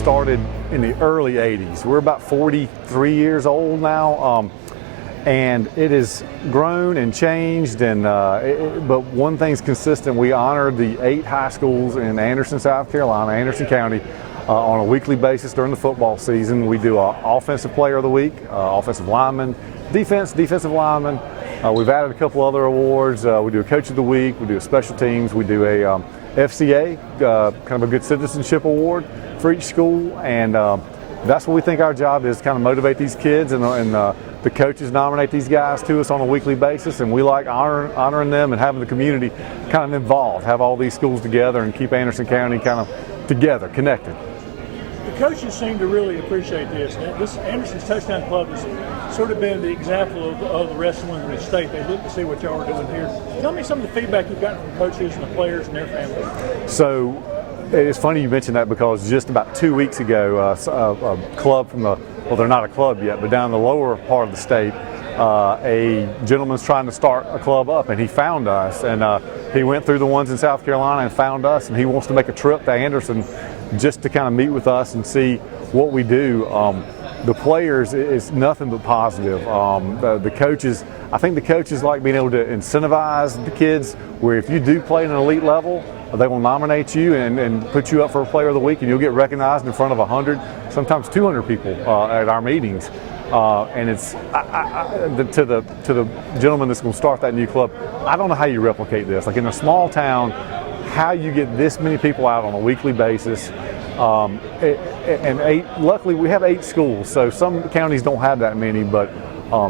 started in the early 80s. We're about 43 years old now. And it has grown and changed, and but one thing's consistent: we honor the 8 high schools in Anderson, South Carolina, Anderson County, on a weekly basis during the football season. We do Offensive Player of the Week, Offensive Lineman, Defensive Lineman. We've added a couple other awards. We do a Coach of the Week, we do a Special Teams, we do a FCA, kind of a Good Citizenship Award for each school, and that's what we think our job is: kind of motivate these kids, and the coaches nominate these guys to us on a weekly basis, and we like honoring them and having the community kind of involved, have all these schools together and keep Anderson County kind of together, connected. The coaches seem to really appreciate this. This Anderson's Touchdown Club has sort of been the example of the rest of them in the state. They look to see what y'all are doing here. Tell me some of the feedback you've gotten from coaches and the players and their families. So it's funny you mentioned that, because just about 2 weeks ago, a club from well, they're not a club yet, but down in the lower part of the state, a gentleman's trying to start a club up, and he found us, and he went through the ones in South Carolina and found us, and he wants to make a trip to Anderson just to kind of meet with us and see what we do. The players is nothing but positive. The coaches, I think the coaches like being able to incentivize the kids, where if you do play at an elite level, they will nominate you and put you up for a Player of the Week, and you'll get recognized in front of 100, sometimes 200 people at our meetings. And it's to the gentleman that's going to start that new club, I don't know how you replicate this. Like in a small town, how you get this many people out on a weekly basis. And luckily we have 8 schools, so some counties don't have that many, but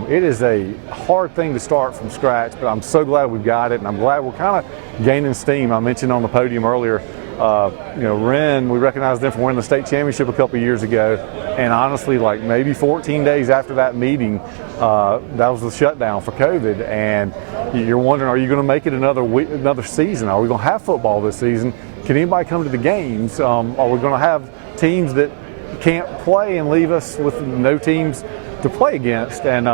it is a hard thing to start from scratch, but I'm so glad we've got it, and I'm glad we're kind of gaining steam. I mentioned on the podium earlier, Wren, we recognized them for winning the state championship a couple years ago, and honestly, like maybe 14 days after that meeting, that was the shutdown for COVID, and you're wondering, are you going to make it another season? Are we going to have football this season? Can anybody come to the games? Are we going to have teams that can't play and leave us with no teams to play against? And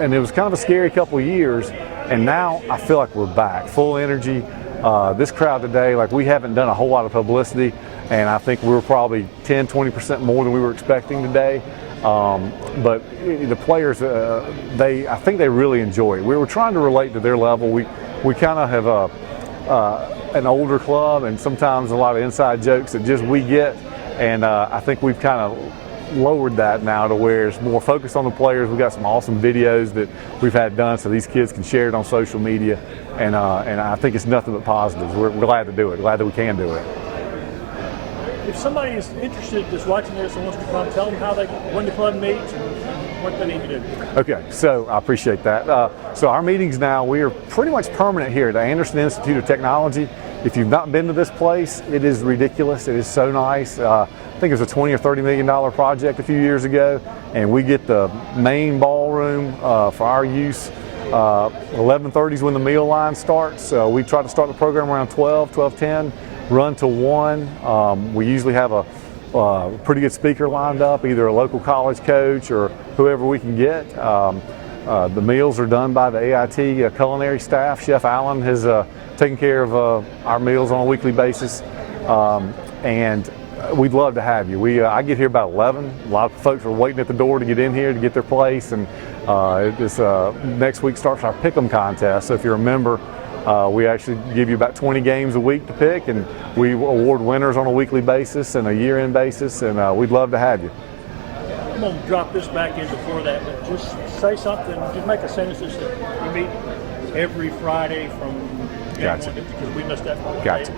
it was kind of a scary couple of years, and now I feel like we're back, full energy. This crowd today, like, we haven't done a whole lot of publicity, and I think we were probably 10-20% more than we were expecting today. But the players, I think they really enjoy it. We were trying to relate to their level. We kind of have an older club, and sometimes a lot of inside jokes that just we get, and I think we've kind of lowered that now to where it's more focused on the players. We've got some awesome videos that we've had done so these kids can share it on social media, and I think it's nothing but positives. We're glad to do it, glad that we can do it. If somebody is interested that's watching this and wants to come, tell them when the club meets and what they need to do. Okay, so I appreciate that. So our meetings now, we are pretty much permanent here at the Anderson Institute of Technology. If you've not been to this place, it is ridiculous. It is so nice. I think it was a $20 or $30 million project a few years ago, and we get the main ballroom for our use. 11:30 is when the meal line starts. We try to start the program around 12:10, run to 1. We usually have a pretty good speaker lined up, either a local college coach or whoever we can get. The meals are done by the AIT culinary staff. Chef Allen has taken care of our meals on a weekly basis, and we'd love to have you. I get here about 11. A lot of folks are waiting at the door to get in here to get their place, and next week starts our pick'em contest. So if you're a member, we actually give you about 20 games a week to pick, and we award winners on a weekly basis and a year-end basis, and we'd love to have you. I'm going to drop this back in before that, but just say something, just make a sentence that you meet every Friday from Gotcha. Because we missed that part. Gotcha.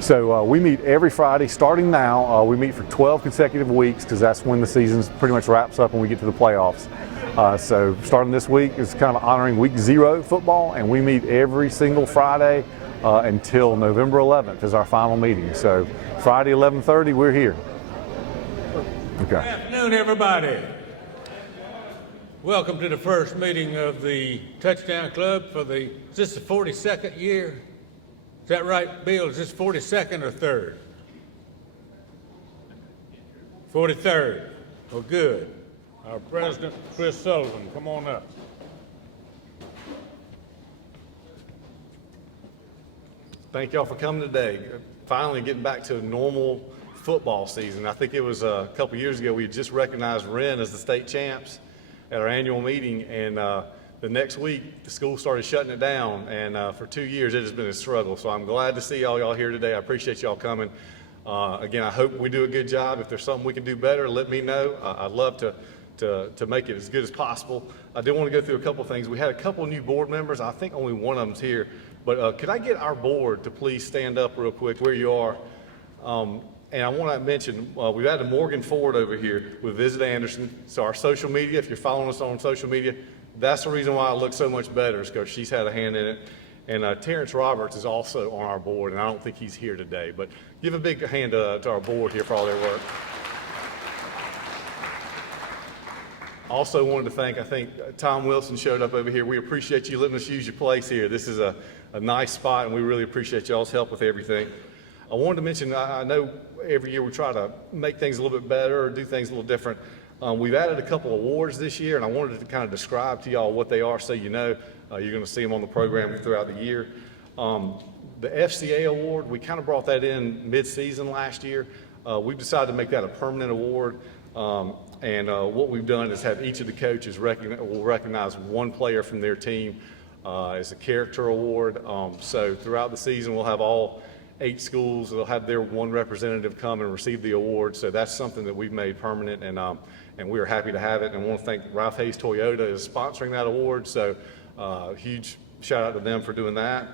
So we meet every Friday starting now. We meet for 12 consecutive weeks because that's when the season pretty much wraps up and we get to the playoffs. So starting this week is kind of honoring week 0 football, and we meet every single Friday until November 11th is our final meeting. So Friday 11:30, we're here. Okay. Good afternoon, everybody. Welcome to the first meeting of the Touchdown Club is this the 42nd year? Is that right, Bill? Is this 42nd or 3rd? 43rd. Well, good. Our president, Chris Sullivan, come on up. Thank y'all for coming today. Finally getting back to a normal football season. I think it was a couple years ago we had just recognized Wren as the state champs at our annual meeting, and the next week the school started shutting it down, and for 2 years it has been a struggle. So I'm glad to see all y'all here today. I appreciate y'all coming. Again, I hope we do a good job. If there's something we can do better, let me know. I'd love to make it as good as possible. I do want to go through a couple things. We had a couple new board members. I think only one of them's here. But could I get our board to please stand up real quick where you are? And I want to mention, we've added Morgan Ford over here with Visit Anderson. So our social media, if you're following us on social media, that's the reason why it looks so much better, is because she's had a hand in it. And Terrence Roberts is also on our board, and I don't think he's here today. But give a big hand to our board here for all their work. Also wanted to thank, I think Tom Wilson showed up over here. We appreciate you letting us use your place here. This is a nice spot, and we really appreciate y'all's help with everything. I wanted to mention, I know every year we try to make things a little bit better or do things a little different. We've added a couple awards this year, and I wanted to kind of describe to y'all what they are so you know. You're going to see them on the program throughout the year. The FCA Award, we kind of brought that in mid-season last year. We've decided to make that a permanent award. And what we've done is have each of the coaches will recognize one player from their team as a character award. So throughout the season, we'll have all 8 schools. They'll have their one representative come and receive the award. So that's something that we've made permanent, and we are happy to have it. And I want to thank Ralph Hayes Toyota is sponsoring that award. So huge shout out to them for doing that.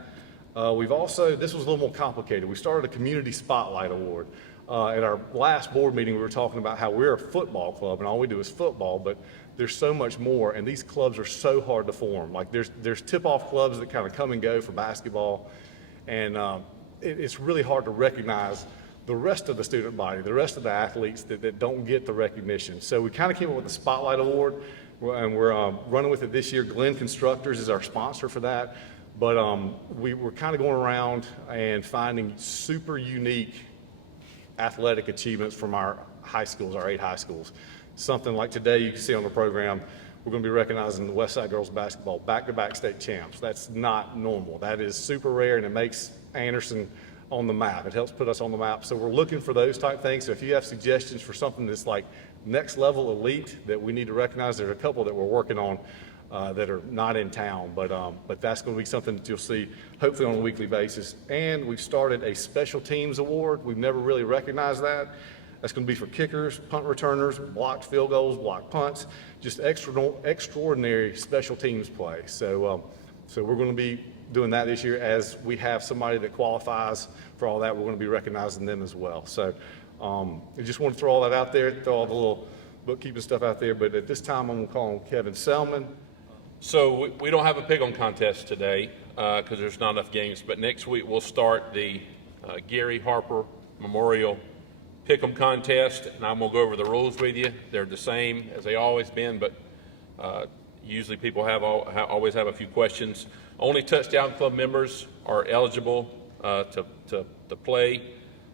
We've also, this was a little more complicated. We started a community spotlight award. At our last board meeting, we were talking about how we're a football club and all we do is football, but there's so much more, and these clubs are so hard to form. Like there's tip-off clubs that kind of come and go for basketball, and it's really hard to recognize the rest of the student body, the rest of the athletes that don't get the recognition. So we kind of came up with the Spotlight Award, and we're running with it this year. Glenn Constructors is our sponsor for that, but we're kind of going around and finding super unique athletic achievements from our high schools, our 8 high schools. Something like today you can see on the program, we're going to be recognizing the Westside girls basketball back-to-back state champs. That's not normal. That is super rare, and it makes Anderson on the map. It helps put us on the map. So we're looking for those type things. So if you have suggestions for something that's like next level elite that we need to recognize, there's a couple that we're working on that are not in town, but that's going to be something that you'll see hopefully on a weekly basis. And we've started a special teams award. We've never really recognized that. That's going to be for kickers, punt returners, blocked field goals, blocked punts, just extraordinary special teams play. So we're going to be doing that this year. As we have somebody that qualifies for all that, we're going to be recognizing them as well. So I just want to throw all that out there, throw all the little bookkeeping stuff out there. But at this time, I'm going to call on Kevin Selman. So we don't have a pick-on contest today because there's not enough games, but next week we'll start the Gary Harper Memorial Pick-'em contest, and I'm going to go over the rules with you. They're the same as they always been, but usually people always have a few questions. Only Touchdown Club members are eligible to play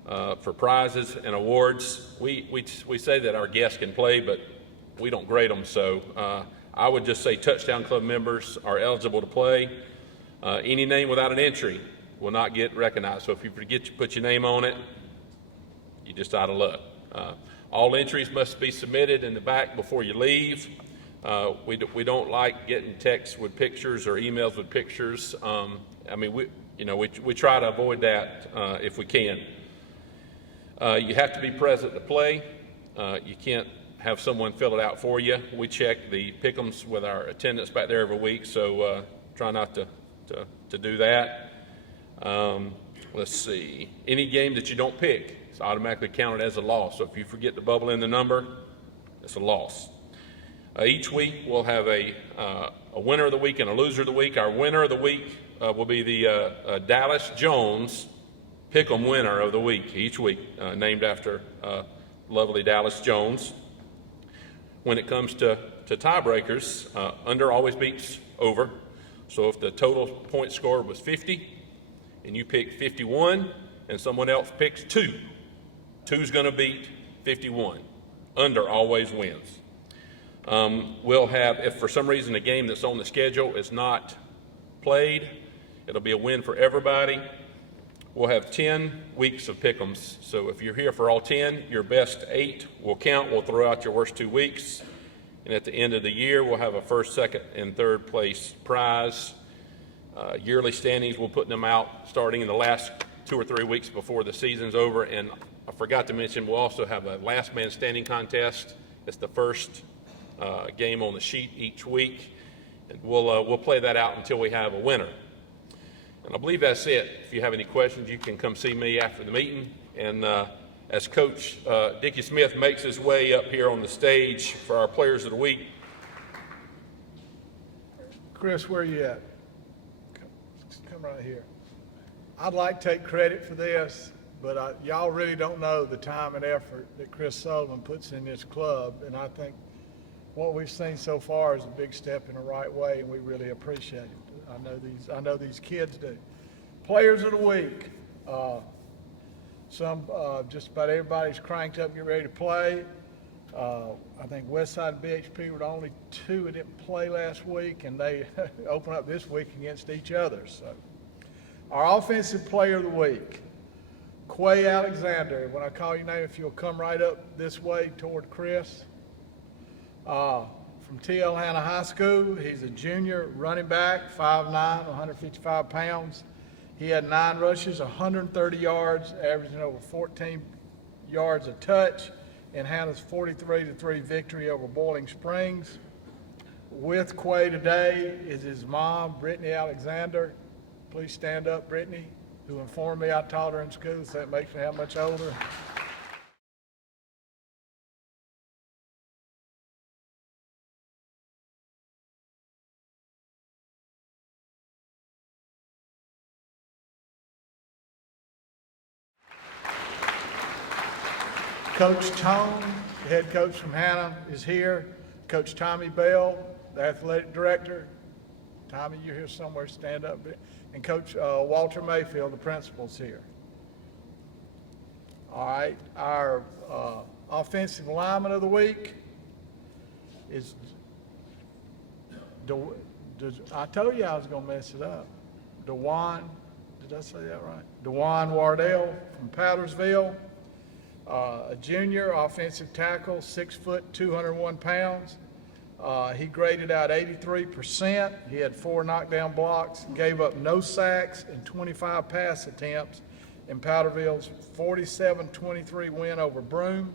for prizes and awards. We say that our guests can play, but we don't grade them, so I would just say Touchdown Club members are eligible to play. Any name without an entry will not get recognized. So if you forget to put your name on it, you're just out of luck. All entries must be submitted in the back before you leave. We don't like getting texts with pictures or emails with pictures. We try to avoid that if we can. You have to be present to play. You can't have someone fill it out for you. We check the pick'ems with our attendance back there every week, so try not to do that. Let's see. Any game that you don't pick is automatically counted as a loss. So if you forget to bubble in the number, it's a loss. Each week we'll have a winner of the week and a loser of the week. Our winner of the week will be the Dallas Jones Pick'em winner of the week each week, named after lovely Dallas Jones. When it comes to tiebreakers, under always beats over. So if the total point score was 50 and you pick 51 and someone else picks 2, 2's going to beat 51. Under always wins. We'll have, if for some reason a game that's on the schedule is not played, it'll be a win for everybody. we'll have 10 weeks of pick'ems. So if you're here for all 10, your best 8 will count. We'll throw out your worst 2 weeks. And at the end of the year, we'll have a first, second, and third place prize. Yearly standings, we'll put them out starting in the last 2 or 3 weeks before the season's over. And I forgot to mention, we'll also have a last man standing contest. It's the first game on the sheet each week. And we'll play that out until we have a winner. And I believe that's it. If you have any questions, you can come see me after the meeting. And as Coach Dickie Smith makes his way up here on the stage for our Players of the Week. Chris, where are you at? Come right here. I'd like to take credit for this, but y'all really don't know the time and effort that Chris Sullivan puts in this club, and I think what we've seen so far is a big step in the right way, and we really appreciate it. I know these kids do. Players of the Week. Just about everybody's cranked up and get ready to play. I think Westside and BHP were the only 2 that didn't play last week, and they open up this week against each other. So, our offensive player of the week, Quay Alexander. When I call your name, if you'll come right up this way toward Chris. From TL Hanna High School, he's a junior running back, 5'9", 155 pounds. He had 9 rushes, 130 yards, averaging over 14 yards a touch, in Hannah's 43-3 victory over Boiling Springs. With Quay today is his mom, Brittany Alexander. Please stand up, Brittany, who informed me I taught her in school, so it makes me how much older. Coach Tone, the head coach from Hannah, is here. Coach Tommy Bell, the athletic director. Tommy, you're here somewhere, stand up. And Coach Walter Mayfield, the principal's here. All right, our offensive lineman of the week is, I told you I was gonna mess it up. Dwan, did I say that right? Dwan Wardell from Powdersville. A junior offensive tackle, 6 foot, 201 pounds. He graded out 83%. He had 4 knockdown blocks, gave up no sacks and 25 pass attempts in Powderville's 47-23 win over Broome.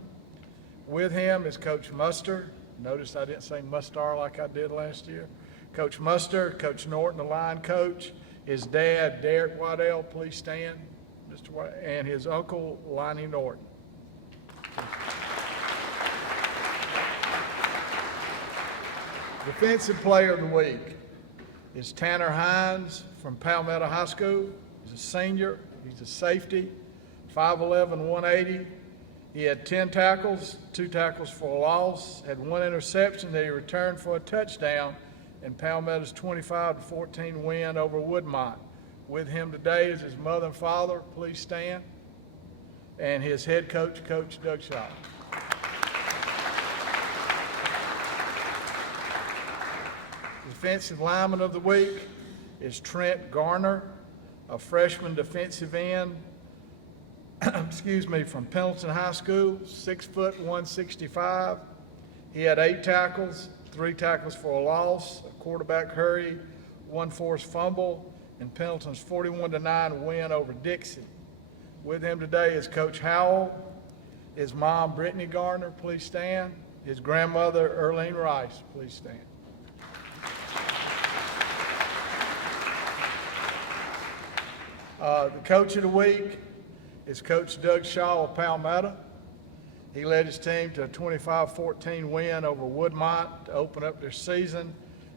With him is Coach Muster. Notice I didn't say Mustar like I did last year. Coach Muster, Coach Norton, the line coach. His dad, Derek Wardell, please stand, Mr. Wardell, and his uncle, Lonnie Norton. Defensive player of the week is Tanner Heinz from Palmetto High School. He's a senior. He's a safety, 5'11", 180. He had 10 tackles, 2 tackles for a loss, had 1 interception that he returned for a touchdown in Palmetto's 25-14 win over Woodmont. With him today is his mother and father. Please stand. And his head coach, Coach Doug Shaw. Defensive lineman of the week is Trent Garner, a freshman defensive end, from Pendleton High School, 6 foot, 165. He had 8 tackles, 3 tackles for a loss, a quarterback hurry, 1 forced fumble, and Pendleton's 41-9 win over Dixie. With him today is Coach Howell, his mom, Brittany Garner, please stand. His grandmother, Earlene Rice, please stand. The coach of the week is Coach Doug Shaw of Palmetto. He led his team to a 25-14 win over Woodmont to open up their season.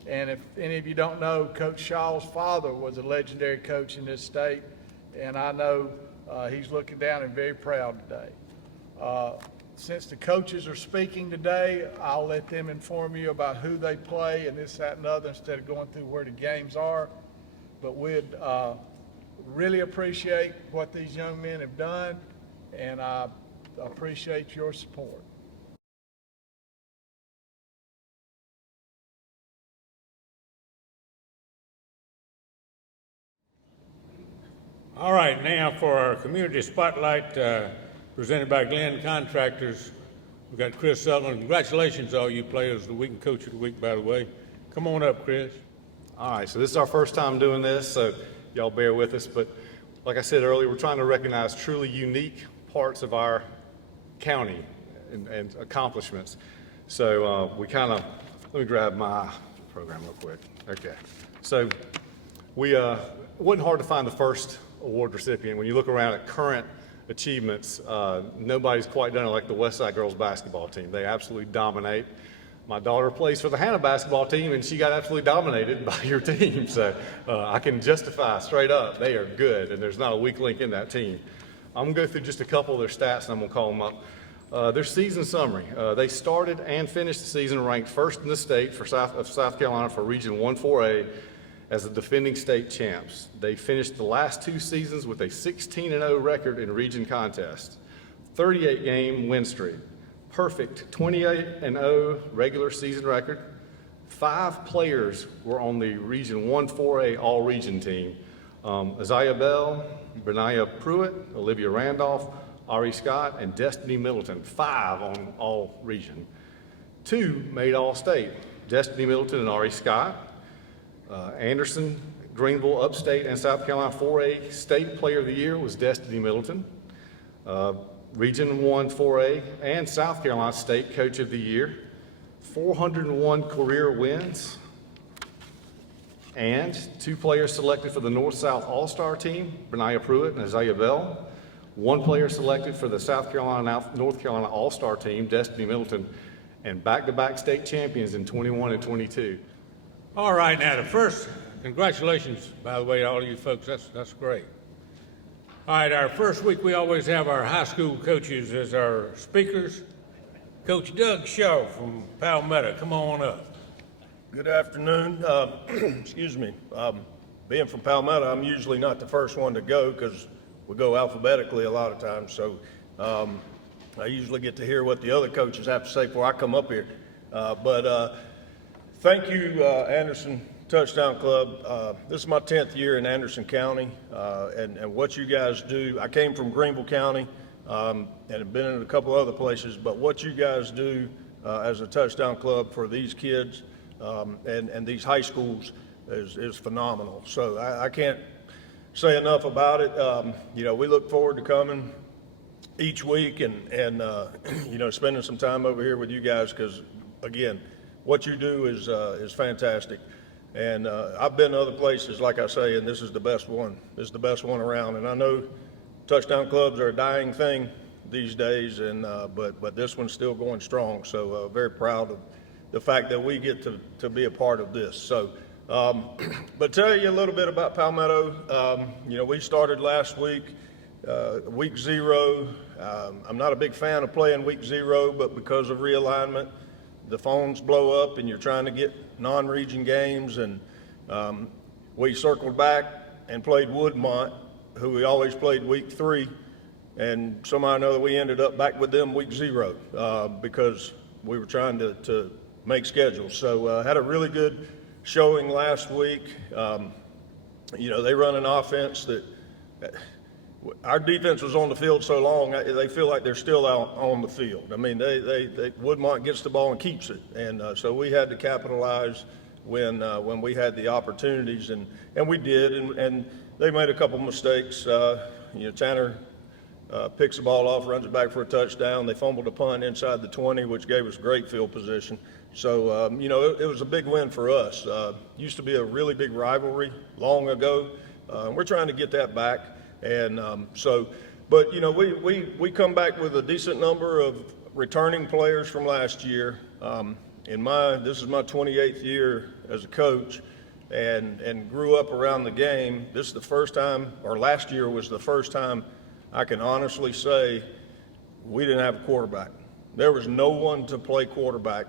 And if any of you don't know, Coach Shaw's father was a legendary coach in this state, and I know he's looking down and very proud today. Since the coaches are speaking today, I'll let them inform you about who they play and this, that, and other instead of going through where the games are. But we'd really appreciate what these young men have done, and I appreciate your support. All All right, now for our community spotlight presented by Glenn Contractors. We've got Chris Sutherland. Congratulations, all you players of the week and coach of the week, by the way. Come on up, Chris. All right, so this is our first time doing this, so y'all bear with us. But like I said earlier, we're trying to recognize truly unique parts of our county and accomplishments. So we kind of, let me grab my program real quick. Okay, so it wasn't hard to find the first award recipient. When you look around at current achievements, nobody's quite done it like the Westside girls basketball team. They absolutely dominate. My daughter plays for the Hannah basketball team, and she got absolutely dominated by your team. So I can justify straight up, they are good, and there's not a weak link in that team. I'm going to go through just a couple of their stats, and I'm going to call them up. Their season summary. They started and finished the season ranked first in the state of South Carolina for Region 1-4A as the defending state champs. They finished the last two seasons with a 16-0 record in region contests, 38-game win streak, perfect 28-0 regular season record. 5 players were on the Region 1-4A all-region team. Isaiah Bell, Benaya Pruitt, Olivia Randolph, Ari Scott, and Destiny Middleton, 5 on all-region. 2 made all-state, Destiny Middleton and Ari Scott. Anderson, Greenville, Upstate, and South Carolina 4A State Player of the Year was Destiny Middleton. Region 1-4A and South Carolina State Coach of the Year, 401 career wins, and 2 players selected for the North-South All-Star team, Benaya Pruitt and Isaiah Bell. 1 player selected for the South Carolina North Carolina All-Star team, Destiny Middleton, and back-to-back state champions in 21 and 22. All right, now the first, congratulations, by the way, to all of you folks. That's great. All right, our first week, we always have our high school coaches as our speakers. Coach Doug Shaw from Palmetto, come on up. Good afternoon. Excuse me. Being from Palmetto, I'm usually not the first one to go because we go alphabetically a lot of times. So I usually get to hear what the other coaches have to say before I come up here. But thank you, Anderson Touchdown Club. This is my 10th year in Anderson County, and what you guys do. I came from Greenville County and have been in a couple other places, but what you guys do as a Touchdown Club for these kids and these high schools is phenomenal. So I can't say enough about it. You know, we look forward to coming each week and you know, spending some time over here with you guys because, again, what you do is fantastic. And I've been to other places, like I say, and this is the best one. This is the best one around. And I know touchdown clubs are a dying thing these days, and but this one's still going strong. So very proud of the fact that we get to be a part of this. So, but tell you a little bit about Palmetto. You know, we started last week, week 0. I'm not a big fan of playing week 0, but because of realignment, the phones blow up and you're trying to get non-region games, and we circled back and played Woodmont, who we always played week 3, and somehow or another we ended up back with them week 0 because we were trying to make schedules. So had a really good showing last week. You know, they run an offense that our defense was on the field so long, they feel like they're still out on the field. I mean, Woodmont gets the ball and keeps it, and so we had to capitalize when we had the opportunities, and we did, and they made a couple mistakes. You know, Tanner picks the ball off, runs it back for a touchdown. They fumbled a punt inside the 20, which gave us great field position. So, you know, it was a big win for us. Used to be a really big rivalry long ago. We're trying to get that back. And but you know, we come back with a decent number of returning players from last year. This is my 28th year as a coach, and grew up around the game. This is the first time, or last year was the first time I can honestly say we didn't have a quarterback. There was no one to play quarterback,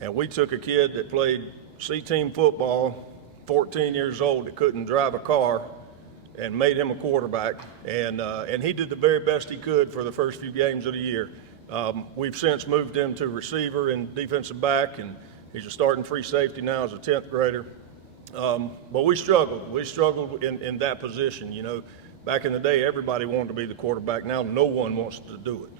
and we took a kid that played C-team football, 14 years old, that couldn't drive a car, and made him a quarterback, and he did the very best he could for the first few games of the year. We've since moved him to receiver and defensive back, and he's a starting free safety now as a 10th grader. But we struggled in that position. You know, back in the day, everybody wanted to be the quarterback. Now no one wants to do it.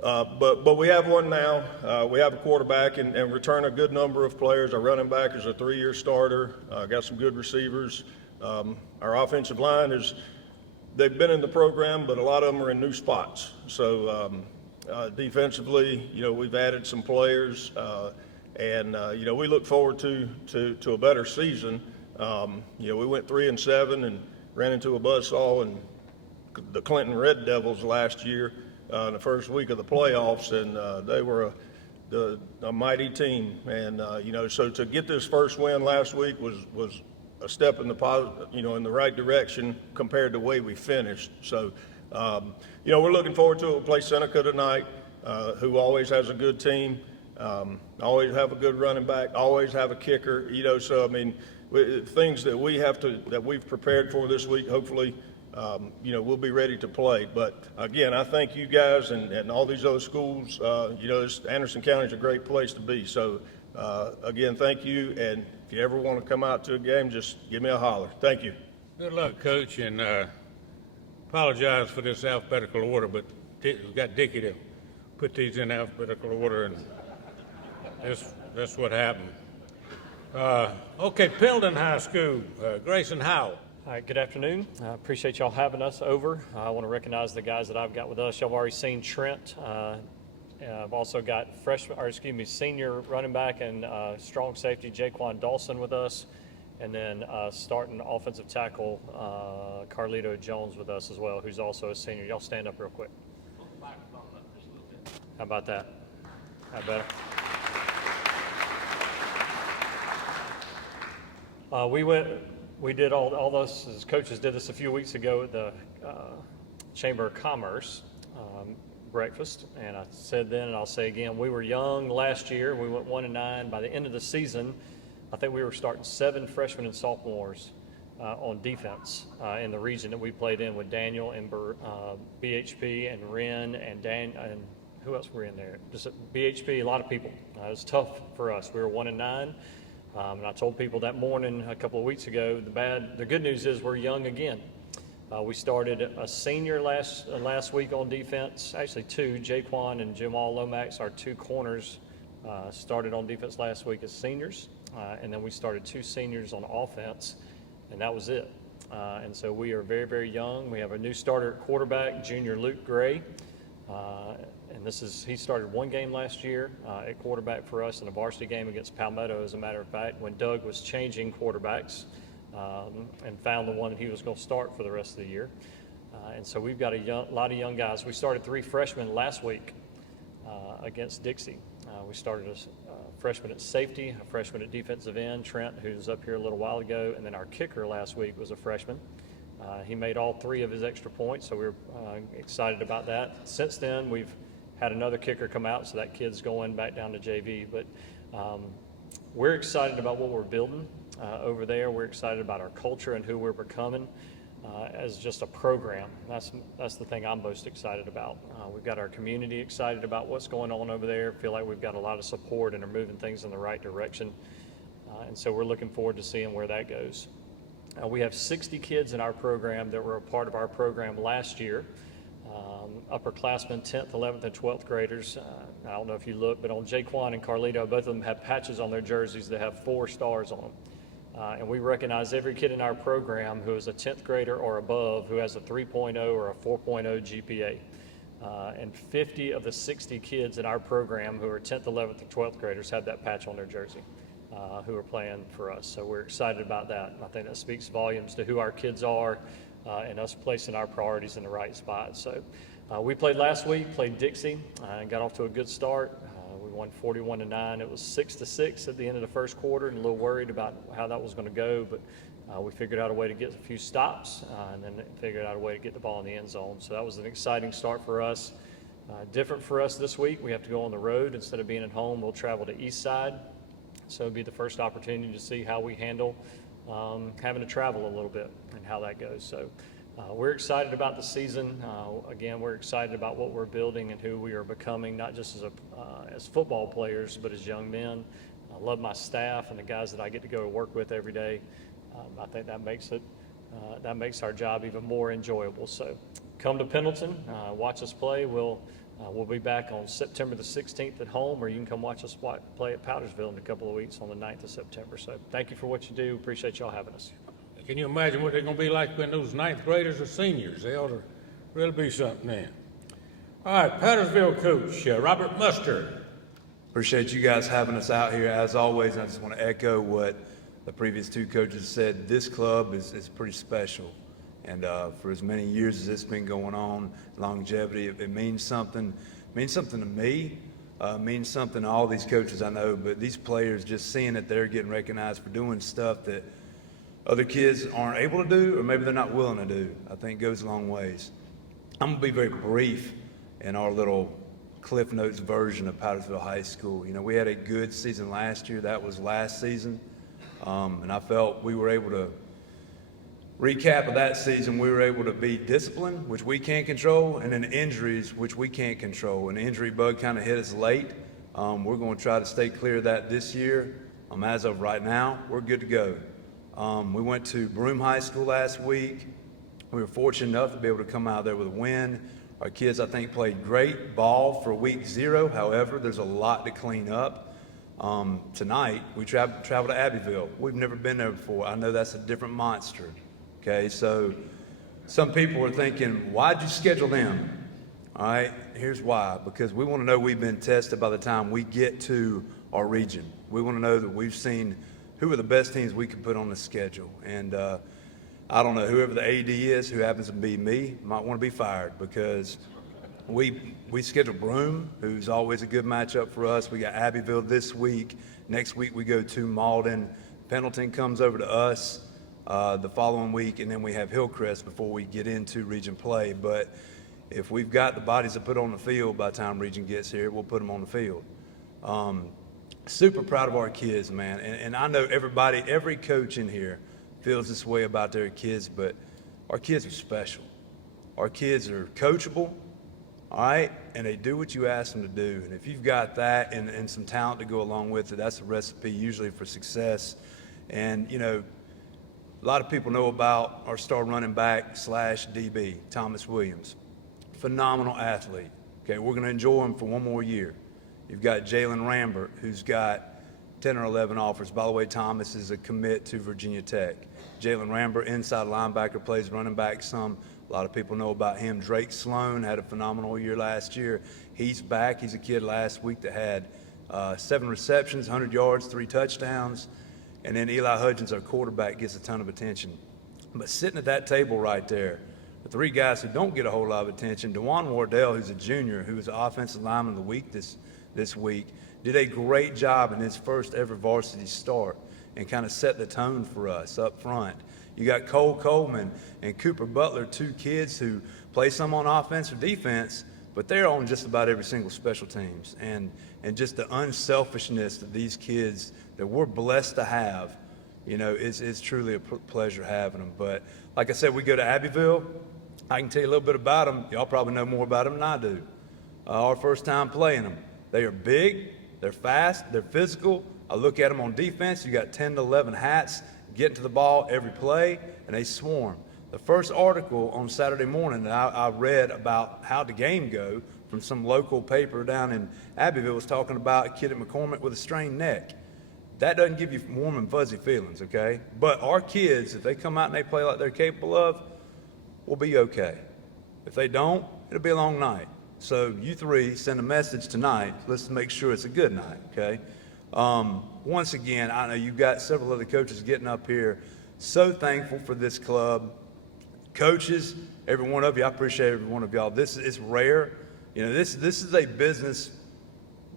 But we have one now. We have a quarterback and return a good number of players. Our running back is a 3-year starter. Got some good receivers. Our offensive line they've been in the program, but a lot of them are in new spots. So defensively, we've added some players, and we look forward to a better season. We went 3-7 and ran into a buzzsaw and the Clinton Red Devils last year in the first week of the playoffs, and they were a mighty team. And so to get this first win last week was a step in in the right direction compared to the way we finished. So we're looking forward to it. We'll play Seneca tonight, who always has a good team, always have a good running back, always have a kicker. So I mean, things that we've prepared for this week. Hopefully, we'll be ready to play. But again, I thank you guys and all these other schools. Anderson County is a great place to be. So again, thank you. And if you ever want to come out to a game, just give me a holler. Thank you. Good luck, Coach, and apologize for this alphabetical order, but we got Dickie to put these in alphabetical order, and that's what happened. Okay, Pilden High School, Grayson Howell. All right, good afternoon. I appreciate y'all having us over. I want to recognize the guys that I've got with us. Y'all have already seen Trent. I've also got senior running back and strong safety Jaquan Dawson with us. And then starting offensive tackle Carlito Jones with us as well, who's also a senior. Y'all stand up real quick. How about that? How better? We did all those, as coaches did this a few weeks ago at the Chamber of Commerce breakfast, and I said then, and I'll say again, we were young last year. We went 1-9. By the end of the season, I think we were starting 7 freshmen and sophomores on defense in the region that we played in with Daniel and BHP and Wren and and who else were in there? Just BHP, a lot of people. It was tough for us. We were 1-9. And I told people that morning a couple of weeks ago, the good news is we're young again. We started a senior last week on defense, actually 2, Jaquan and Jamal Lomax, our 2 corners, started on defense last week as seniors. And then we started 2 seniors on offense, and that was it. And so we are very, very young. We have a new starter at quarterback, junior Luke Gray. And he started 1 game last year at quarterback for us in a varsity game against Palmetto, as a matter of fact, when Doug was changing quarterbacks and found the one that he was going to start for the rest of the year. And so we've got a lot of young guys. We started 3 freshmen last week against Dixie. We started a freshman at safety, a freshman at defensive end, Trent, who's up here a little while ago, and then our kicker last week was a freshman. He made all 3 of his extra points, so we're excited about that. Since then, we've had another kicker come out, so that kid's going back down to JV. But we're excited about what we're building over there. We're excited about our culture and who we're becoming as just a program. That's the thing I'm most excited about. We've got our community excited about what's going on over there. Feel like we've got a lot of support and are moving things in the right direction. And so we're looking forward to seeing where that goes. We have 60 kids in our program that were a part of our program last year. Upperclassmen, 10th, 11th, and 12th graders. I don't know if you look, but on Jaquan and Carlito, both of them have patches on their jerseys that have 4 stars on them. And we recognize every kid in our program who is a 10th grader or above who has a 3.0 or a 4.0 GPA. And 50 of the 60 kids in our program who are 10th, 11th, and 12th graders have that patch on their jersey who are playing for us. So we're excited about that. And I think that speaks volumes to who our kids are and us placing our priorities in the right spot. So we played last week, played Dixie, and got off to a good start. We won 41-9. It was 6-6 at the end of the first quarter, and a little worried about how that was going to go, but we figured out a way to get a few stops and then figured out a way to get the ball in the end zone. So that was an exciting start for us. Different for us this week, we have to go on the road. Instead of being at home, we'll travel to East Side. So it'll be the first opportunity to see how we handle having to travel a little bit and how that goes. So we're excited about the season. Again, we're excited about what we're building and who we are becoming, not just as football players, but as young men. I love my staff and the guys that I get to go to work with every day. I think that makes it that makes our job even more enjoyable. So come to Pendleton, watch us play. We'll be back on September the 16th at home, or you can come watch us play at Powdersville in a couple of weeks on the 9th of September. So thank you for what you do. Appreciate y'all having us. Can you imagine what they're going to be like when those ninth graders are seniors? They ought to really be something then. All right, Powdersville coach, Robert Mustard. Appreciate you guys having us out here as always. I just want to echo what the previous two coaches said. This club is pretty special. And for as many years as it's been going on, longevity, it means something. It means something to me. Means something to all these coaches I know. But these players, just seeing that they're getting recognized for doing stuff that other kids aren't able to do, or maybe they're not willing to do, I think goes a long ways. I'm going to be very brief in our little Cliff Notes version of Powdersville High School. You know, we had a good season last year. That was last season. And I felt we were able to recap of that season. We were able to be disciplined, which we can't control, and then injuries, which we can't control. And the injury bug kind of hit us late. We're going to try to stay clear of that this year. As of right now, we're good to go. We went to Broome High School last week. We were fortunate enough to be able to come out there with a win. Our kids, I think, played great ball for week 0. However, there's a lot to clean up. Tonight, we traveled to Abbeville. We've never been there before. I know that's a different monster. Okay, so some people are thinking, why'd you schedule them? All right, here's why. Because we want to know we've been tested by the time we get to our region. We want to know that we've seen who are the best teams we can put on the schedule. And I don't know, whoever the AD is, who happens to be me, might want to be fired, because we scheduled Broome, who's always a good matchup for us. We got Abbeville this week. Next week we go to Malden. Pendleton comes over to us the following week, and then we have Hillcrest before we get into region play. But if we've got the bodies to put on the field by the time region gets here, we'll put them on the field. Super proud of our kids, man. And I know everybody, every coach in here feels this way about their kids, but our kids are special. Our kids are coachable, all right? And they do what you ask them to do. And if you've got that and some talent to go along with it, that's a recipe usually for success. And, you know, a lot of people know about our star running back / DB, Thomas Williams. Phenomenal athlete. Okay, we're going to enjoy him for one more year. You've got Jalen Rambert, who's got 10 or 11 offers. By the way, Thomas is a commit to Virginia Tech. Jalen Rambert, inside linebacker, plays running back some. A lot of people know about him. Drake Sloan had a phenomenal year last year. He's back. He's a kid last week that had 7 receptions, 100 yards, 3 touchdowns. And then Eli Hudgens, our quarterback, gets a ton of attention. But sitting at that table right there, the 3 guys who don't get a whole lot of attention, Dwan Wardell, who's a junior, who was the offensive lineman of the week this week, did a great job in his first ever varsity start and kind of set the tone for us up front. You got Coleman and Cooper Butler, 2 kids who play some on offense or defense, but they're on just about every single special teams. And just the unselfishness of these kids that we're blessed to have, you know, it's truly a pleasure having them. But like I said, we go to Abbeville. I can tell you a little bit about them. Y'all probably know more about them than I do. Our first time playing them. They are big, they're fast, they're physical. I look at them on defense. You got 10 to 11 hats getting to the ball every play, and they swarm. The first article on Saturday morning that I read about how the game go from some local paper down in Abbeville was talking about a kid at McCormick with a strained neck. That doesn't give you warm and fuzzy feelings, okay? But our kids, if they come out and they play like they're capable of, we'll be okay. If they don't, it'll be a long night. So you 3 send a message tonight. Let's make sure it's a good night, okay? Once again, I know you've got several other coaches getting up here. So thankful for this club. Coaches, every one of you, I appreciate every one of y'all. This is rare. You know, this is a business.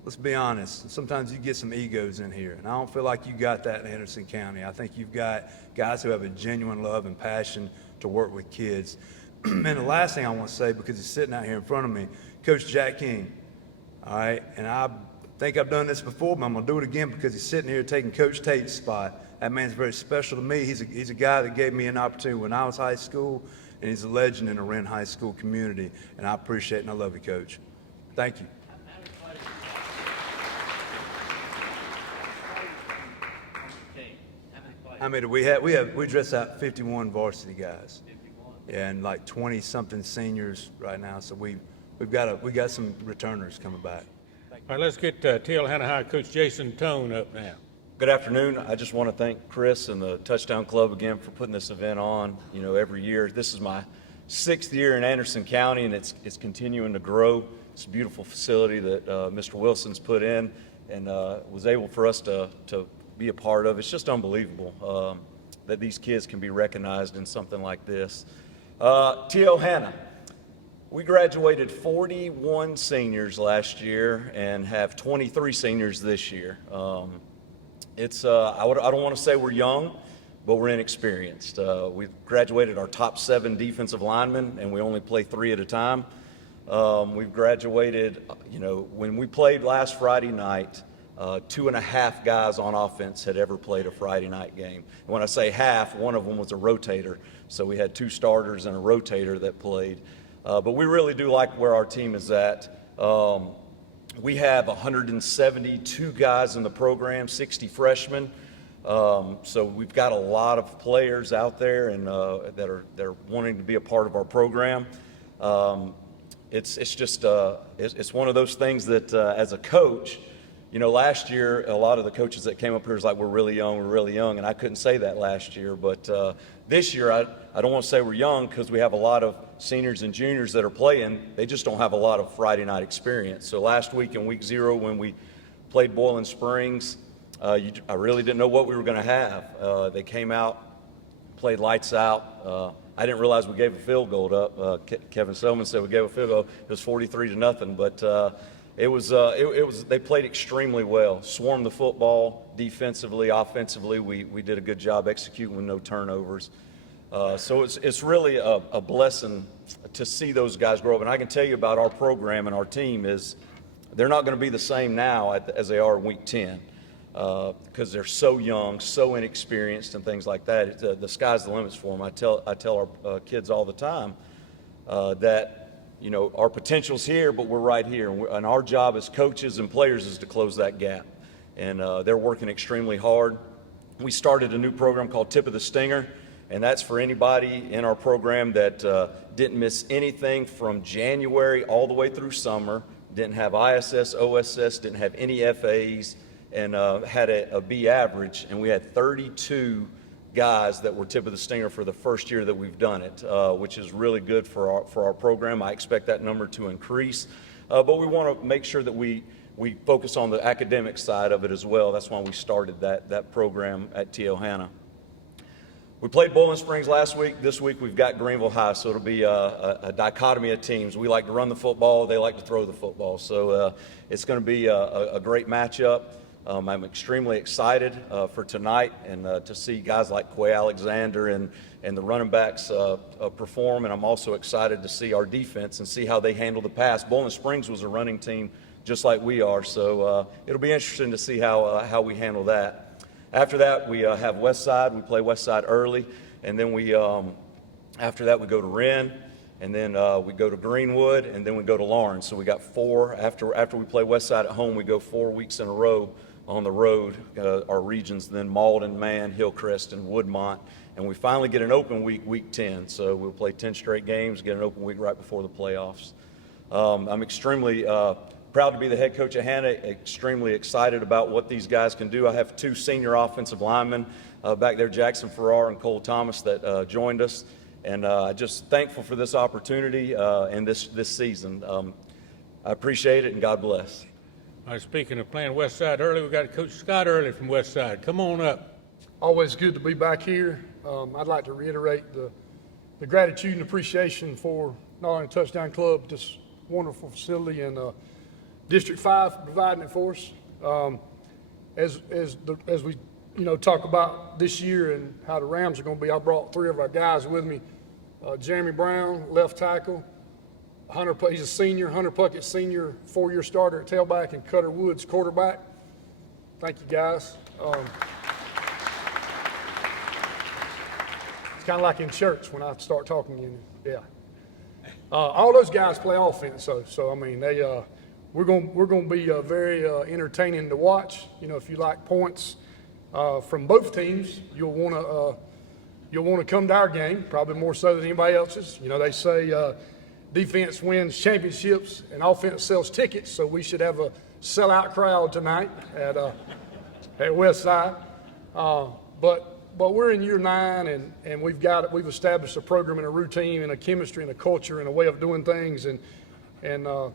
Let's be honest. Sometimes you get some egos in here, and I don't feel like you got that in Henderson County. I think you've got guys who have a genuine love and passion to work with kids. And the last thing I want to say, because he's sitting out here in front of me, Coach Jack King. All right, and I think I've done this before, but I'm going to do it again because he's sitting here taking Coach Tate's spot. That man's very special to me. He's a guy that gave me an opportunity when I was high school, and he's a legend in the Wren High School community, and I appreciate it, and I love you, Coach. Thank you. How many players? How many do we have? We dress out 51 varsity guys. Yeah, and like 20 something seniors right now. So we got some returners coming back. All right, let's get Tijuana High Coach Jason Tone up now. Good afternoon. I just want to thank Chris and the Touchdown Club again for putting this event on, every year. This is my 6th year in Anderson County, and it's continuing to grow. It's a beautiful facility that Mr. Wilson's put in and was able for us to be a part of. It's just unbelievable that these kids can be recognized in something like this. Tijuana, we graduated 41 seniors last year and have 23 seniors this year. I don't want to say we're young, but we're inexperienced. We've graduated our top 7 defensive linemen, and we only play 3 at a time. We've graduated, when we played last Friday night, 2.5 guys on offense had ever played a Friday night game. And when I say half, one of them was a rotator. So we had 2 starters and a rotator that played. But we really do like where our team is at. We have 172 guys in the program, 60 freshmen. So we've got a lot of players out there and that are wanting to be a part of our program. It's one of those things that as a coach, last year a lot of the coaches that came up here was like, we're really young, and I couldn't say that last year. But this year I don't want to say we're young because we have a lot of seniors and juniors that are playing. They just don't have a lot of Friday night experience. So last week in week 0 when we played Boiling Springs, I really didn't know what we were going to have. They came out, played lights out. I didn't realize we gave a field goal up. Kevin Selman said we gave a field goal. It was 43-0, but they played extremely well. Swarmed the football defensively, offensively. We did a good job executing with no turnovers. So it's really a blessing to see those guys grow up. And I can tell you about our program and our team is they're not going to be the same now as they are in week 10 because they're so young, so inexperienced, and things like that. The sky's the limits for them. I tell our kids all the time that our potential's here, but we're right here, and our job as coaches and players is to close that gap. And they're working extremely hard. We started a new program called Tip of the Stinger. And that's for anybody in our program that didn't miss anything from January all the way through summer, didn't have ISS, OSS, didn't have any FAs, and had a B average. And we had 32 guys that were Tip of the Stinger for the first year that we've done it, which is really good for our program. I expect that number to increase. But we want to make sure that we focus on the academic side of it as well. That's why we started that program at Tijuana. We played Bowling Springs last week. This week we've got Greenville High, so it'll be a dichotomy of teams. We like to run the football. They like to throw the football. So it's going to be a great matchup. I'm extremely excited for tonight and to see guys like Quay Alexander and the running backs perform. And I'm also excited to see our defense and see how they handle the pass. Bowling Springs was a running team just like we are. So it'll be interesting to see how we handle that. After that, we have Westside. We play Westside early, and then after that we go to Wren, and then we go to Greenwood, and then we go to Lawrence. So we got 4 after we play Westside at home. We go 4 weeks in a row on the road, our regions. Then Malden, Man, Hillcrest, and Woodmont, and we finally get an open week 10. So we'll play 10 straight games, get an open week right before the playoffs. I'm extremely proud to be the head coach at Hannah, extremely excited about what these guys can do. I have 2 senior offensive linemen back there, Jackson Farrar and Cole Thomas, that joined us. And just thankful for this opportunity and this season. I appreciate it, and God bless. All right, speaking of playing West Side early, we've got Coach Scott Early from West Side. Come on up. Always good to be back here. I'd like to reiterate the gratitude and appreciation for not only Touchdown Club, this wonderful facility, and District 5 providing it for us. As we talk about this year and how the Rams are going to be, I brought 3 of our guys with me. Jeremy Brown, left tackle. He's a senior. Hunter Puckett, senior, 4-year starter at tailback, and Cutter Woods, quarterback. Thank you, guys. It's kind of like in church when I start talking. All those guys play offense, so I mean we're going to be very entertaining to watch. If you like points, from both teams, you'll want to come to our game, probably more so than anybody else's. You know, they say defense wins championships and offense sells tickets, so we should have a sellout crowd tonight at West Side. But we're in year 9, and we've established a program and a routine and a chemistry and a culture and a way of doing things, and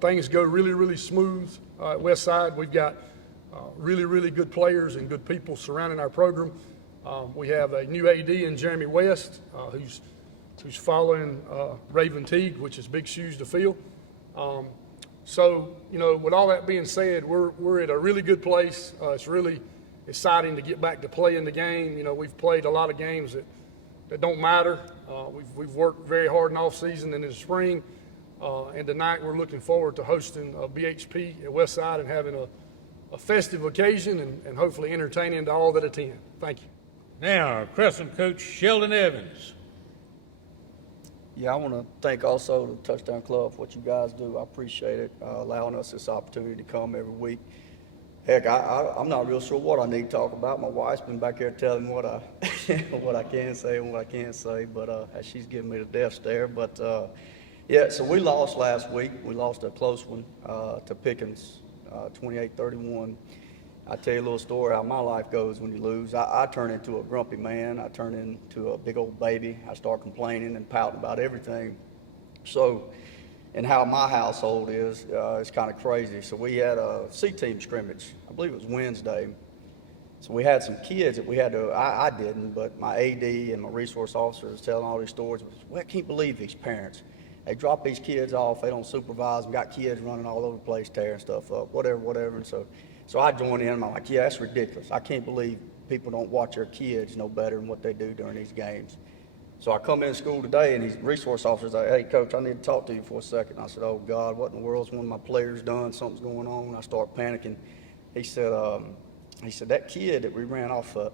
things go really, really smooth at West Side. We've got really, really good players and good people surrounding our program. We have a new AD in Jeremy West, who's following Raven Teague, which is big shoes to fill. So, you know, with all that being said, we're at a really good place. It's really exciting to get back to playing the game. You know, we've played a lot of games that don't matter. We've worked very hard in off season and in the spring. And tonight we're looking forward to hosting BHP at West Side and having a festive occasion and hopefully entertaining to all that attend. Thank you. Now, our Crescent coach, Sheldon Evans. Yeah, I want to thank also the Touchdown Club for what you guys do. I appreciate it, allowing us this opportunity to come every week. Heck, I'm not real sure what I need to talk about. My wife's been back here telling me what I what I can say and what I can't say, but she's giving me the death stare. But yeah, so we lost last week. We lost a close one to Pickens, 28-31. I tell you a little story how my life goes when you lose. I turn into a grumpy man. I turn into a big old baby. I start complaining and pouting about everything. So, and how my household is, it's kind of crazy. So we had a C-team scrimmage. I believe it was Wednesday. So we had some kids that we had to, I didn't, but my AD and my resource officer was telling all these stories. Well, I can't believe these parents. They drop these kids off, they don't supervise them, got kids running all over the place, tearing stuff up, whatever. And so I joined in, I'm like, yeah, that's ridiculous. I can't believe people don't watch their kids no better than what they do during these games. So I come in school today, and these resource officers like, hey, Coach, I need to talk to you for a second. I said, oh, God, what in the world's one of my players done? Something's going on. I start panicking. He said, that kid that we ran off, I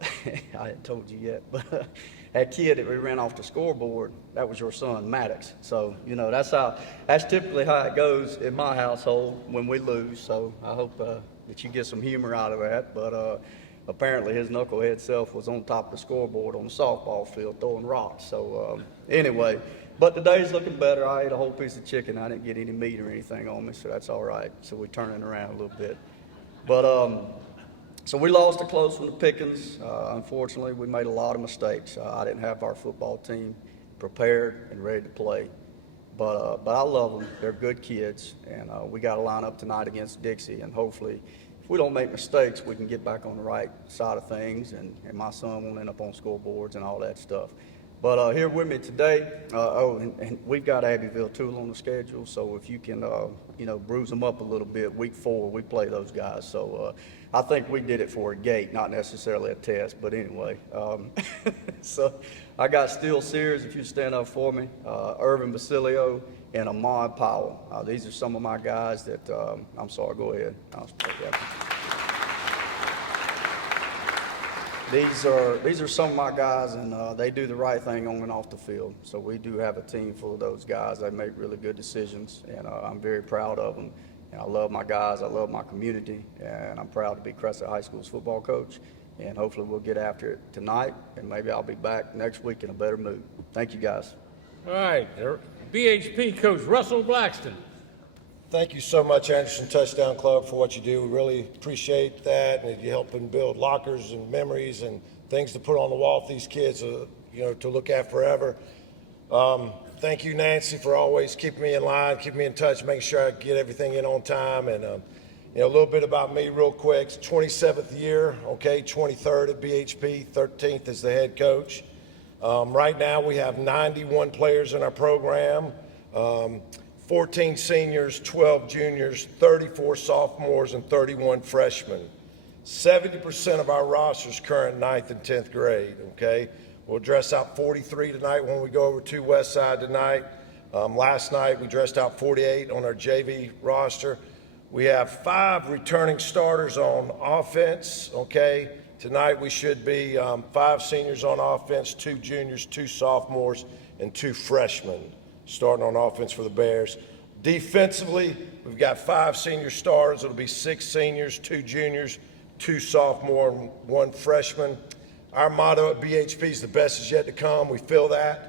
hadn't told you yet, but that kid that we ran off the scoreboard, that was your son, Maddox. So, you know, that's typically how it goes in my household when we lose. So I hope that you get some humor out of that. But apparently his knucklehead self was on top of the scoreboard on the softball field throwing rocks. So anyway, but today's looking better. I ate a whole piece of chicken. I didn't get any meat or anything on me, so that's all right. So we're turning around a little bit. But so we lost a close one to Pickens. Unfortunately, we made a lot of mistakes. I didn't have our football team prepared and ready to play. But I love them. They're good kids, and we got to line up tonight against Dixie, and hopefully, if we don't make mistakes, we can get back on the right side of things, and my son won't end up on scoreboards and all that stuff. But here with me today, and we've got Abbeville Tool on the schedule, so if you can, bruise them up a little bit, week 4, we play those guys. So I think we did it for a gate, not necessarily a test, but anyway. So I got Steele Sears, if you stand up for me, Irvin Basilio, and Ahmad Powell. These are some of my guys that, I'm sorry, go ahead. These are some of my guys, and they do the right thing on and off the field. So we do have a team full of those guys. They make really good decisions, and I'm very proud of them. And I love my guys. I love my community, and I'm proud to be Crescent High School's football coach. And hopefully we'll get after it tonight, and maybe I'll be back next week in a better mood. Thank you, guys. All right, BHP coach Russell Blackston. Thank you so much, Anderson Touchdown Club, for what you do. We really appreciate that, and you're helping build lockers and memories and things to put on the wall for these kids, to look at forever. Thank you, Nancy, for always keeping me in line, keeping me in touch, making sure I get everything in on time. And a little bit about me real quick. It's 27th year, 23rd at BHP, 13th as the head coach. Right now we have 91 players in our program. 14 seniors, 12 juniors, 34 sophomores, and 31 freshmen. 70% of our roster is current 9th and 10th grade, okay? We'll dress out 43 tonight when we go over to West Side tonight. Last night we dressed out 48 on our JV roster. We have 5 returning starters on offense, okay? Tonight we should be 5 seniors on offense, 2 juniors, 2 sophomores, and 2 freshmen starting on offense for the Bears. Defensively, we've got 5 senior starters. It'll be 6 seniors, 2 juniors, 2 sophomore and 1 freshman. Our motto at BHP is the best is yet to come. We feel that.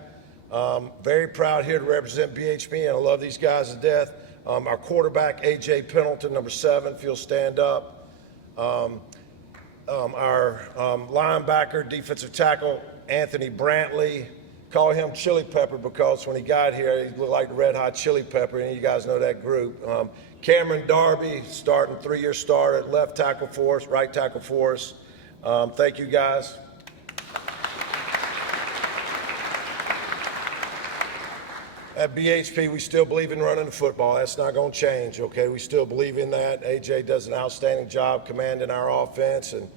Very proud here to represent BHP, and I love these guys to death. Our quarterback, A.J. Pendleton, number 7, if you'll stand up. Our linebacker, defensive tackle, Anthony Brantley. Call him Chili Pepper because when he got here, he looked like the Red Hot Chili Pepper, and you guys know that group. Cameron Darby, starting 3-year starter at left tackle for us, right tackle for us. Thank you, guys. At BHP, we still believe in running the football. That's not going to change, okay? We still believe in that. AJ does an outstanding job commanding our offense and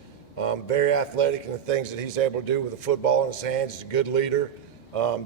very athletic in the things that he's able to do with the football in his hands. He's a good leader.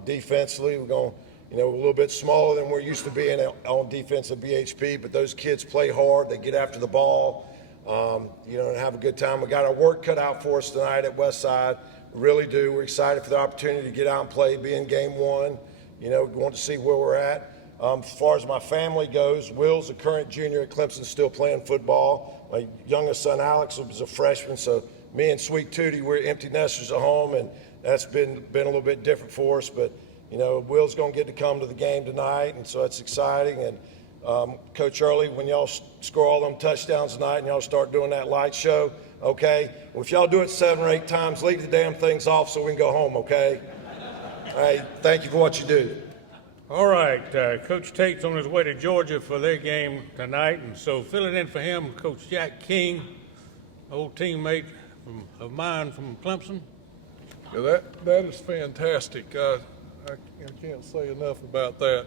Defensively, we're going, a little bit smaller than we're used to being on defense at BHP, but those kids play hard. They get after the ball, and have a good time. We got our work cut out for us tonight at Westside. We really do. We're excited for the opportunity to get out and play, be in game 1. We want to see where we're at. As far as my family goes, Will's a current junior at Clemson, still playing football. My youngest son, Alex, was a freshman, so me and Sweet Tootie, we're empty nesters at home, and that's been a little bit different for us. But, Will's going to get to come to the game tonight, and so that's exciting. And Coach Early, when y'all score all them touchdowns tonight and y'all start doing that light show, okay? Well, if y'all do it 7 or 8 times, leave the damn things off so we can go home, okay? All right, thank you for what you do. All right, Coach Tate's on his way to Georgia for their game tonight, and so filling in for him, Coach Jack King, old teammate of mine from Clemson. Yeah, that is fantastic. I can't say enough about that.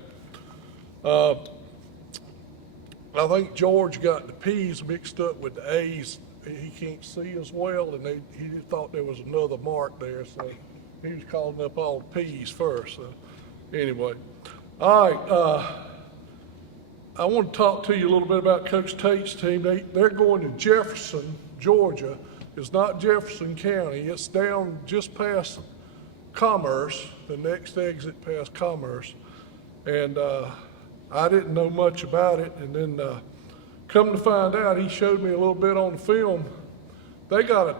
I think George got the P's mixed up with the A's. He can't see as well, and he thought there was another mark there, so he was calling up all the P's first. So anyway, all right. I want to talk to you a little bit about Coach Tate's team. They're going to Jefferson, Georgia. It's not Jefferson County. It's down just past Commerce, the next exit past Commerce. And I didn't know much about it. And then come to find out, he showed me a little bit on the film. They got a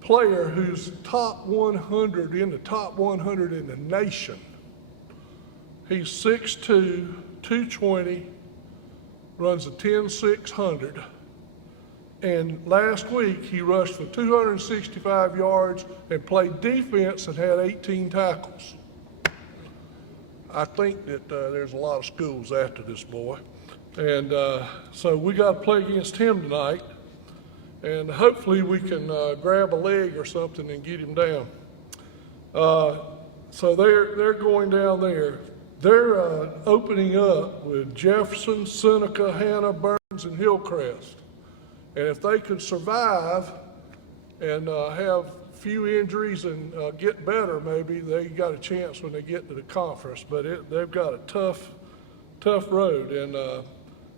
player who's top 100 in the top 100 in the nation. He's 6'2", 220, runs a 10.600. And last week, he rushed for 265 yards and played defense and had 18 tackles. I think that there's a lot of schools after this boy. And so we got to play against him tonight. And hopefully we can grab a leg or something and get him down. So they're going down there. They're opening up with Jefferson, Seneca, Hannah, Burns, and Hillcrest. And if they could survive and have few injuries and get better, maybe they got a chance when they get to the conference. But they've got a tough road. And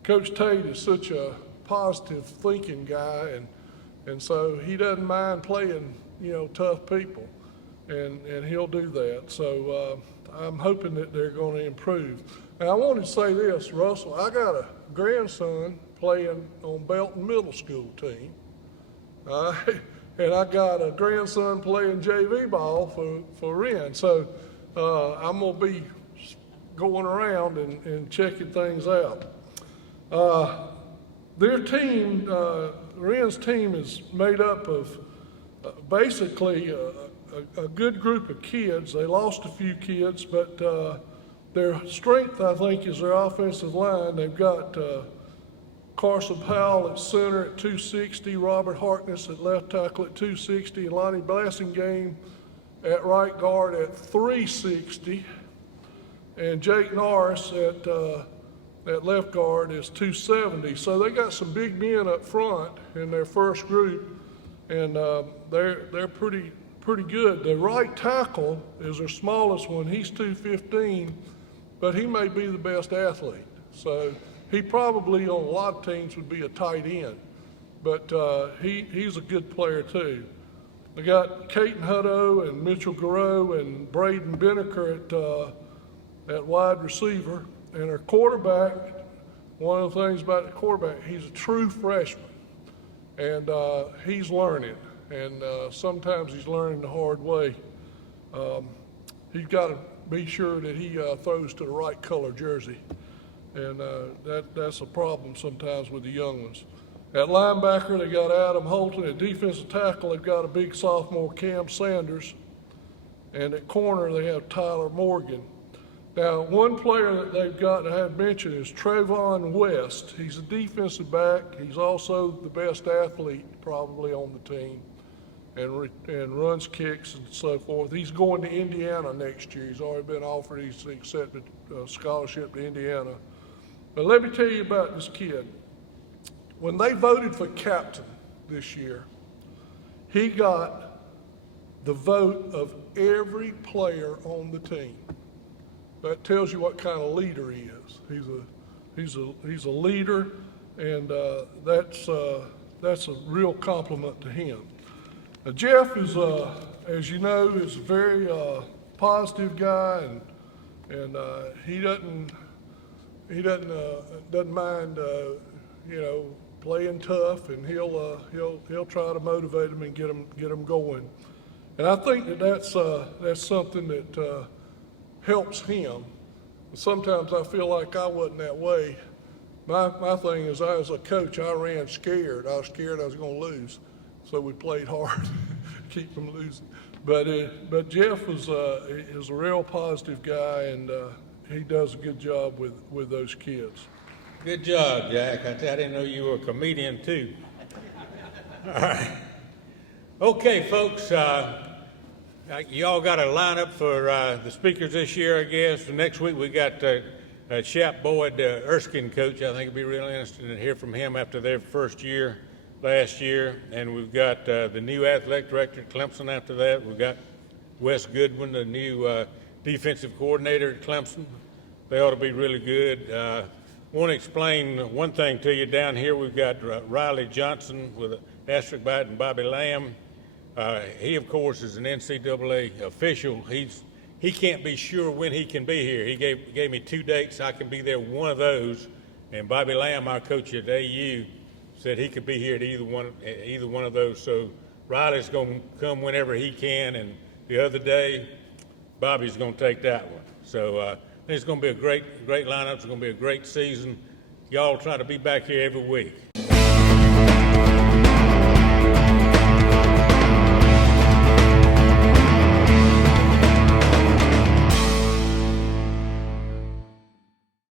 Coach Tate is such a positive thinking guy, and so he doesn't mind playing, tough people, and he'll do that. So I'm hoping that they're going to improve. And I wanted to say this, Russell, I got a grandson playing on Belton Middle School team, and I got a grandson playing JV ball for Wren. So I'm going to be going around and checking things out. Their team, Wren's team, is made up of basically a good group of kids. They lost a few kids, but their strength, I think, is their offensive line. They've got Carson Powell at center at 260, Robert Harkness at left tackle at 260, and Lonnie Blassingame at right guard at 360, and Jake Norris at left guard is 270. So they got some big men up front in their first group, and they're pretty good. The right tackle is their smallest one. He's 215, but he may be the best athlete. So he probably on a lot of teams would be a tight end, but he's a good player too. They got Caton Hutto and Mitchell Guerrero and Braden Binnicker at wide receiver. And our quarterback, one of the things about the quarterback, he's a true freshman. and he's learning, and sometimes he's learning the hard way. He's got to be sure that he throws to the right color jersey, and that's a problem sometimes with the young ones. At linebacker, they got Adam Holton. At defensive tackle, they've got a big sophomore, Cam Sanders. And at corner, they have Tyler Morgan. Now, one player that they've got that I had mentioned is Trayvon West. He's a defensive back. He's also the best athlete probably on the team, and runs kicks and so forth. He's going to Indiana next year. He's already been offered. He's accepted a scholarship to Indiana. But let me tell you about this kid. When they voted for captain this year, he got the vote of every player on the team. That tells you what kind of leader he is. He's a leader, and that's a real compliment to him. Jeff is, as you know, is a very positive guy, and he doesn't mind playing tough, and he'll try to motivate them and get them going. And I think that's something that helps him. Sometimes I feel like I wasn't that way. My thing is, as a coach, I ran scared. I was scared I was going to lose, so we played hard, keep them losing. But Jeff is a real positive guy, and he does a good job with those kids. Good job, Jack. I didn't know you were a comedian, too. All right. Okay, folks, you all got a lineup for the speakers this year, I guess. Next week we got Shap Boyd, Erskine coach. I think it'll be real interesting to hear from him after their first year last year. And we've got the new athletic director at Clemson after that. We've got Wes Goodwin, the new defensive coordinator at Clemson. They ought to be really good. Want to explain one thing to you. Down here we've got Riley Johnson with an asterisk by it and Bobby Lamb. He, of course, is an NCAA official. He can't be sure when he can be here. He gave me 2 dates. I can be there one of those. And Bobby Lamb, our coach at AU, said he could be here at either one of those. So Riley's going to come whenever he can, and the other day, Bobby's going to take that one. So I think it's going to be a great lineup. It's going to be a great season. Y'all try to be back here every week.